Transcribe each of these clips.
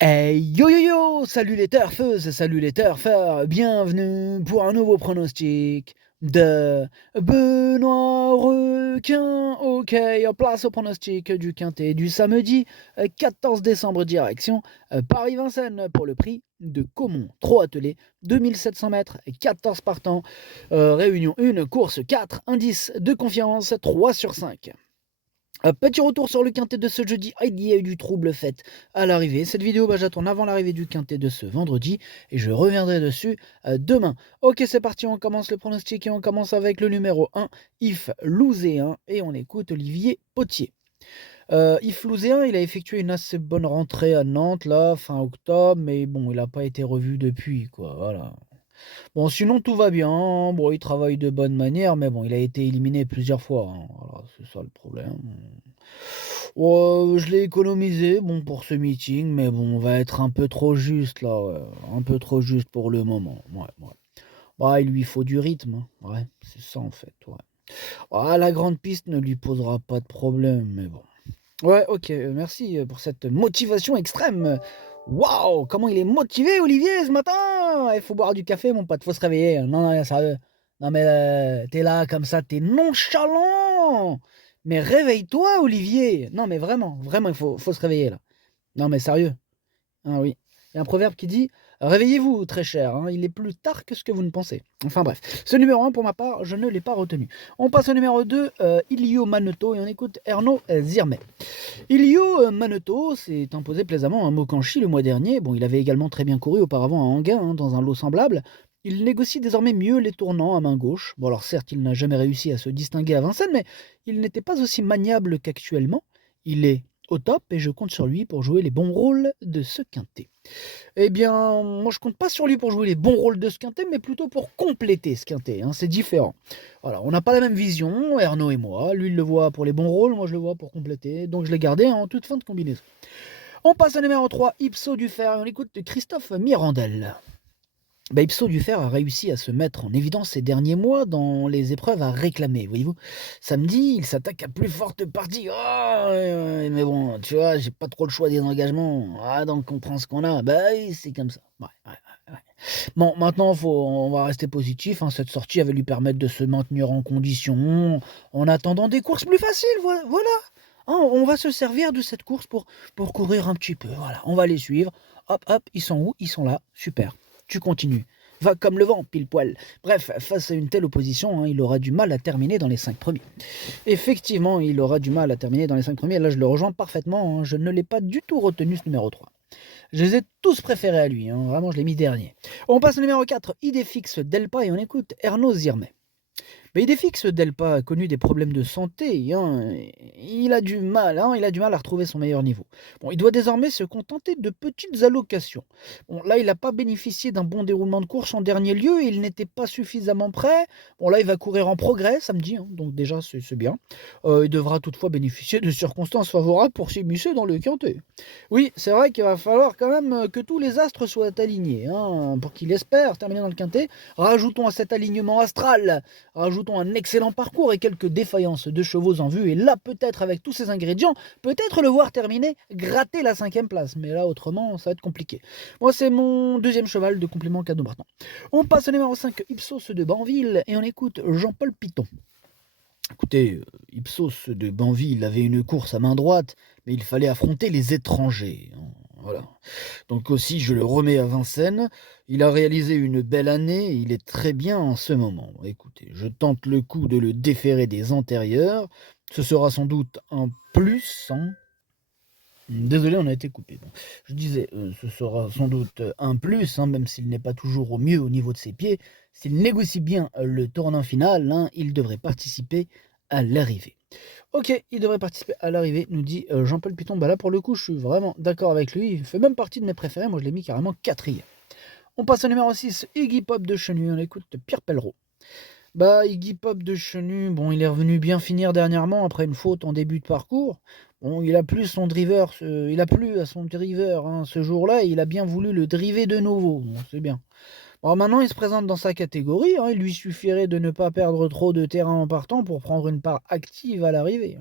Hey yo yo yo! Salut les turfeuses, salut les turfeurs, bienvenue pour un nouveau pronostic de Benoît Requin. Ok, place au pronostic du quintet du samedi 14 décembre direction Paris-Vincennes pour le prix de Caumont. Trop attelé, 2700 mètres, 14 partants, réunion 1, course 4, indice de confiance 3 sur 5. Petit retour sur le quintet de ce jeudi. Il y a eu du trouble fait à l'arrivée. Cette vidéo, j'attends avant l'arrivée du quintet de ce vendredi et je reviendrai dessus demain. Ok, c'est parti, on commence le pronostic et on commence avec le numéro 1, If Louzéen, et on écoute Olivier Potier. If Louzéen, il a effectué une assez bonne rentrée à Nantes, là, fin octobre, mais bon, il n'a pas été revu depuis, quoi, voilà. Bon, sinon tout va bien, bon, il travaille de bonne manière, mais bon, il a été éliminé plusieurs fois, hein. Voilà, c'est ça le problème. Je l'ai économisé, bon, pour ce meeting, mais bon, on va être un peu trop juste là, ouais. Un peu trop juste pour le moment. Ouais, ouais. Bah, il lui faut du rythme, hein. Ouais, c'est ça en fait, ouais. Ah, la grande piste ne lui posera pas de problème, mais bon. Ouais, ok, merci pour cette motivation extrême. Waouh, comment il est motivé, Olivier, ce matin! Il faut boire du café, mon pote, faut se réveiller. Non, non, sérieux. Non, mais t'es là comme ça, t'es nonchalant! Mais réveille-toi, Olivier! Non, mais vraiment, vraiment, il faut se réveiller là. Non, mais sérieux. Ah oui. Il y a un proverbe qui dit: «Réveillez-vous, très cher, hein, il est plus tard que ce que vous ne pensez». Enfin bref, ce numéro 1 pour ma part, je ne l'ai pas retenu. On passe au numéro 2, Ilio Manetto, et on écoute Erno Zirmay. Ilio Manetto s'est imposé plaisamment à Mokanchi le mois dernier. Bon, il avait également très bien couru auparavant à Anguin, hein, dans un lot semblable. Il négocie désormais mieux les tournants à main gauche. Bon, alors certes, il n'a jamais réussi à se distinguer à Vincennes, mais il n'était pas aussi maniable qu'actuellement. Il est au top et je compte sur lui pour jouer les bons rôles de ce quintet. Eh bien, moi je compte pas sur lui pour jouer les bons rôles de ce quintet, mais plutôt pour compléter ce quintet, hein, c'est différent. Voilà, on n'a pas la même vision, Ernaud et moi. Lui, il le voit pour les bons rôles, moi je le vois pour compléter. Donc je l'ai gardé en toute fin de combinaison. On passe au numéro 3, Ipso du Fer, et on écoute Christophe Mirandel. Ipso du Fer a réussi à se mettre en évidence ces derniers mois dans les épreuves à réclamer, voyez-vous. Samedi, il s'attaque à plus forte partie. Ah, mais bon, tu vois, j'ai pas trop le choix des engagements. Ah, donc on prend ce qu'on a. Oui, c'est comme ça. Ouais, ouais, ouais. Bon, maintenant, on va rester positif, hein. Cette sortie va lui permettre de se maintenir en condition en attendant des courses plus faciles. Voilà. Hein, on va se servir de cette course pour courir un petit peu. Voilà, on va les suivre. Hop, hop, ils sont où? Ils sont là. Super. Tu continues. Va comme le vent, pile poil. Bref, face à une telle opposition, hein, il aura du mal à terminer dans les 5 premiers. Effectivement, il aura du mal à terminer dans les 5 premiers. Là, je le rejoins parfaitement, hein. Je ne l'ai pas du tout retenu, ce numéro 3. Je les ai tous préférés à lui, hein. Vraiment, je l'ai mis dernier. On passe au numéro 4, Idéfix Delpa, et on écoute Ernaud Zirmay. Mais Idéfix Delpa a connu des problèmes de santé, hein. Il a du mal, hein, il a du mal à retrouver son meilleur niveau. Bon, il doit désormais se contenter de petites allocations. Bon, là, il n'a pas bénéficié d'un bon déroulement de course en dernier lieu, et il n'était pas suffisamment prêt. Bon, là, il va courir en progrès samedi, hein, donc déjà, c'est bien. Il devra toutefois bénéficier de circonstances favorables pour s'immiscer dans le quintet. Oui, c'est vrai qu'il va falloir quand même que tous les astres soient alignés, hein, pour qu'il espère terminer dans le quintet. Rajoutons à cet alignement astral, rajoutons un excellent parcours et quelques défaillances de chevaux en vue, et là, peut-être avec tous ces ingrédients, peut-être le voir terminer, gratter la 5e place. Mais là, autrement, ça va être compliqué. Moi, c'est mon deuxième cheval de complément cadeau maintenant. On passe au numéro 5, Ipsos de Banville, et on écoute Jean-Paul Piton. Écoutez, Ipsos de Banville avait une course à main droite, mais il fallait affronter les étrangers, hein. Voilà. Donc aussi, je le remets à Vincennes. Il a réalisé une belle année et il est très bien en ce moment. Écoutez, je tente le coup de le déférer des antérieurs. Ce sera sans doute un plus, hein. Désolé, on a été coupé. Bon. Je disais, ce sera sans doute un plus, hein, même s'il n'est pas toujours au mieux au niveau de ses pieds. S'il négocie bien le tournant final, hein, il devrait participer à l'arrivée. Ok, il devrait participer à l'arrivée, nous dit Jean-Paul Piton. Bah là, pour le coup, je suis vraiment d'accord avec lui. Il fait même partie de mes préférés. Moi, je l'ai mis carrément 4e. On passe au numéro 6, Iggy Pop de Chenu. On écoute Pierre Pellereau. Iggy Pop de Chenu, bon, il est revenu bien finir dernièrement après une faute en début de parcours. Bon, il a plus son driver, il a plu à son driver, hein, ce jour-là, et il a bien voulu le driver de nouveau. Bon, c'est bien. Bon, maintenant, il se présente dans sa catégorie, hein. Il lui suffirait de ne pas perdre trop de terrain en partant pour prendre une part active à l'arrivée.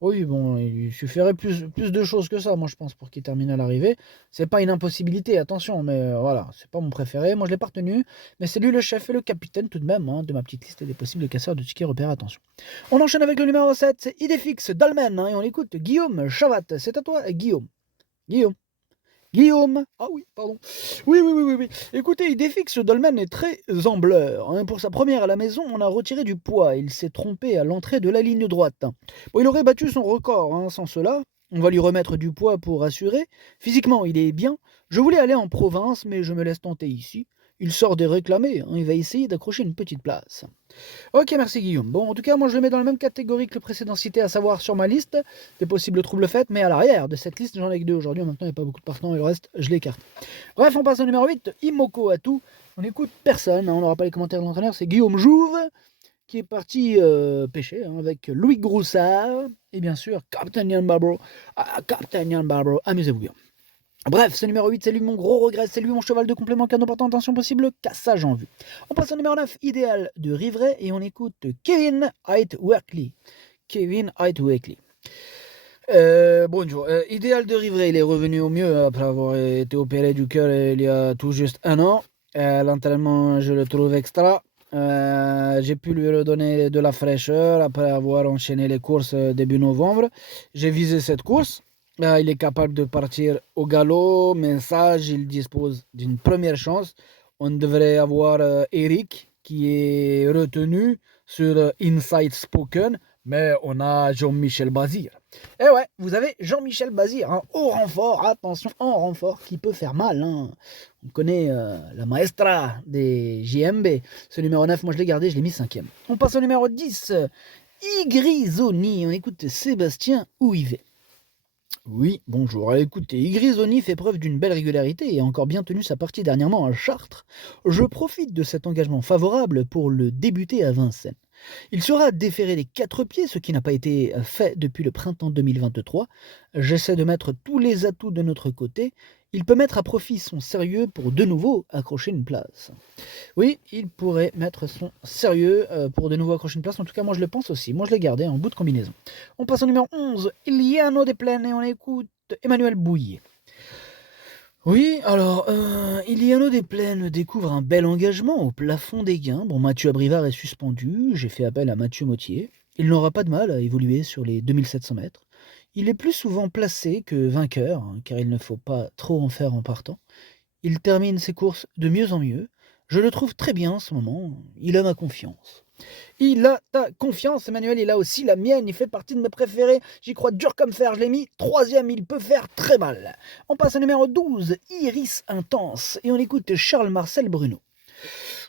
Oui, bon, il lui suffirait plus de choses que ça, moi, je pense, pour qu'il termine à l'arrivée. C'est pas une impossibilité, attention, mais voilà, c'est pas mon préféré. Moi, je l'ai pas retenu, mais c'est lui le chef et le capitaine, tout de même, hein, de ma petite liste des possibles casseurs de tickets repères, attention. On enchaîne avec le numéro 7, c'est Idéfix Dolmen, hein, et on écoute Guillaume Chavat. C'est à toi, Guillaume. Guillaume. Guillaume. Ah oui, pardon. Oui. Écoutez, Idéfix Dolmen est très ambleur, hein. Pour sa première à la maison, on a retiré du poids. Il s'est trompé à l'entrée de la ligne droite. Bon, il aurait battu son record, hein, sans cela. On va lui remettre du poids pour assurer. Physiquement, il est bien. Je voulais aller en province, mais je me laisse tenter ici. Il sort des réclamés, hein. Il va essayer d'accrocher une petite place. Ok, merci Guillaume. Bon, en tout cas, moi je le mets dans la même catégorie que le précédent cité, à savoir sur ma liste des possibles troubles faits, mais à l'arrière de cette liste, j'en ai que deux aujourd'hui. Maintenant, il n'y a pas beaucoup de partants et le reste, je l'écarte. Bref, on passe au numéro 8, Imoko Atou. On écoute personne, hein, on n'aura pas les commentaires de l'entraîneur, c'est Guillaume Jouve qui est parti pêcher, hein, avec Louis Groussard et bien sûr Captain Ian Barbaro. Ah, Captain Ian Barbaro, amusez-vous bien. Bref, ce numéro 8, c'est lui mon gros regret, c'est lui mon cheval de complément canon portant attention possible, cassage en vue. On passe au numéro 9, Idéal de Rivray, et on écoute Kevin White-Workley. Kevin White-Workley. Bonjour. Idéal de Rivray, il est revenu au mieux après avoir été opéré du cœur il y a tout juste un an. L'entraînement, je le trouve extra. J'ai pu lui redonner de la fraîcheur après avoir enchaîné les courses début novembre. J'ai visé cette course. Il est capable de partir au galop, mais sage, il dispose d'une première chance. On devrait avoir Eric qui est retenu sur Inside Spoken, mais on a Jean-Michel Bazir. Et ouais, vous avez Jean-Michel Bazir, hein, au renfort, attention, en renfort, qui peut faire mal, hein. On connaît la maestra des JMB. Ce numéro 9, moi je l'ai gardé, je l'ai mis 5e. On passe au numéro 10, Igrisoni. On écoute Sébastien Ouivet. Oui, bonjour. Écoutez, Igrisoni fait preuve d'une belle régularité et a encore bien tenu sa partie dernièrement à Chartres. Je profite de cet engagement favorable pour le débuter à Vincennes. Il sera déféré des 4 pieds, ce qui n'a pas été fait depuis le printemps 2023. J'essaie de mettre tous les atouts de notre côté. Il peut mettre à profit son sérieux pour de nouveau accrocher une place. Oui, il pourrait mettre son sérieux pour de nouveau accrocher une place. En tout cas, moi je le pense aussi. Moi je l'ai gardé en bout de combinaison. On passe au numéro 11, Iliano des Plaines, et on écoute Emmanuel Bouillet. Oui, alors, Iliano des Plaines découvre un bel engagement au plafond des gains. Bon, Mathieu Abrivard est suspendu, j'ai fait appel à Mathieu Mottier. Il n'aura pas de mal à évoluer sur les 2700 mètres. Il est plus souvent placé que vainqueur, hein, car il ne faut pas trop en faire en partant. Il termine ses courses de mieux en mieux. Je le trouve très bien en ce moment. Il a ma confiance. Il a ta confiance, Emmanuel, il a aussi la mienne, il fait partie de mes préférés, j'y crois dur comme fer, je l'ai mis 3e, il peut faire très mal. On passe au numéro 12, Iris Intense, et on écoute Charles-Marcel Bruno.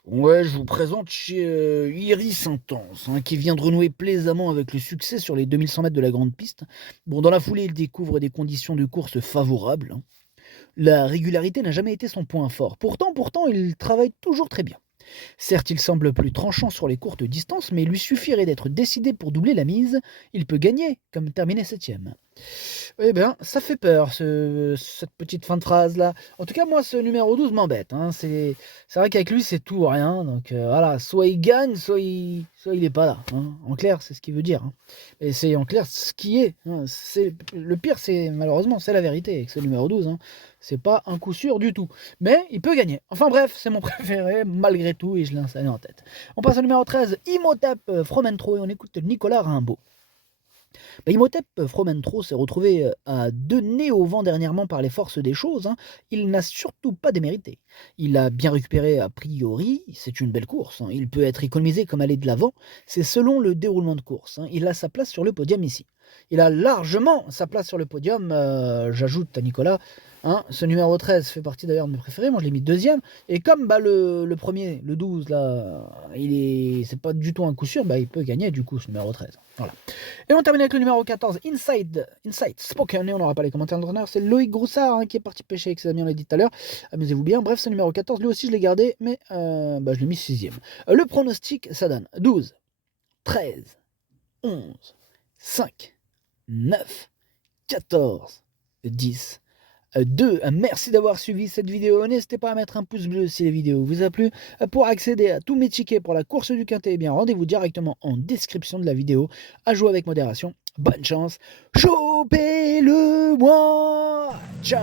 Ouais, je vous présente Iris Intense, hein, qui vient de renouer plaisamment avec le succès sur les 2100 mètres de la grande piste. Bon, dans la foulée, il découvre des conditions de course favorables, hein. La régularité n'a jamais été son point fort. Pourtant, il travaille toujours très bien. Certes, il semble plus tranchant sur les courtes distances, mais il lui suffirait d'être décidé pour doubler la mise. Il peut gagner, comme terminer 7e. Eh bien, ça fait peur, cette petite fin de phrase-là. En tout cas, moi, ce numéro 12 m'embête, hein. C'est vrai qu'avec lui, c'est tout ou rien. Donc voilà, soit il gagne, soit il n'est pas là, hein. En clair, c'est ce qu'il veut dire, hein. Et c'est en clair ce qui est, hein. Le pire, c'est malheureusement, c'est la vérité avec ce numéro 12, hein. C'est pas un coup sûr du tout. Mais il peut gagner. Enfin bref, c'est mon préféré, malgré tout, et je l'ai installé en tête. On passe au numéro 13, Imhotep Fromentro, et on écoute Nicolas Rimbaud. Imhotep Fromentro s'est retrouvé à 2 nez au vent dernièrement par les forces des choses, hein. Il n'a surtout pas démérité. Il a bien récupéré a priori, c'est une belle course, hein. Il peut être économisé comme aller de l'avant, c'est selon le déroulement de course, hein. Il a sa place sur le podium ici. Il a largement sa place sur le podium, j'ajoute à Nicolas, hein, ce numéro 13 fait partie d'ailleurs de mes préférés, moi je l'ai mis 2e, et comme le premier, le 12 là, c'est pas du tout un coup sûr, il peut gagner du coup ce numéro 13. Voilà. Et on termine avec le numéro 14, Inside Spoken, et on n'aura pas les commentaires de l'entraîneur, c'est Loïc Groussard, hein, qui est parti pêcher avec ses amis, on l'a dit tout à l'heure, amusez-vous bien. Bref, ce numéro 14, lui aussi je l'ai gardé, mais je l'ai mis 6e. Le pronostic, ça donne 12, 13, 11, 5, 9, 14, 10, 2. Merci d'avoir suivi cette vidéo. N'hésitez pas à mettre un pouce bleu si la vidéo vous a plu. Pour accéder à tous mes tickets pour la course du Quintet, eh bien rendez-vous directement en description de la vidéo. À jouer avec modération. Bonne chance, chopez-le moi! Ciao!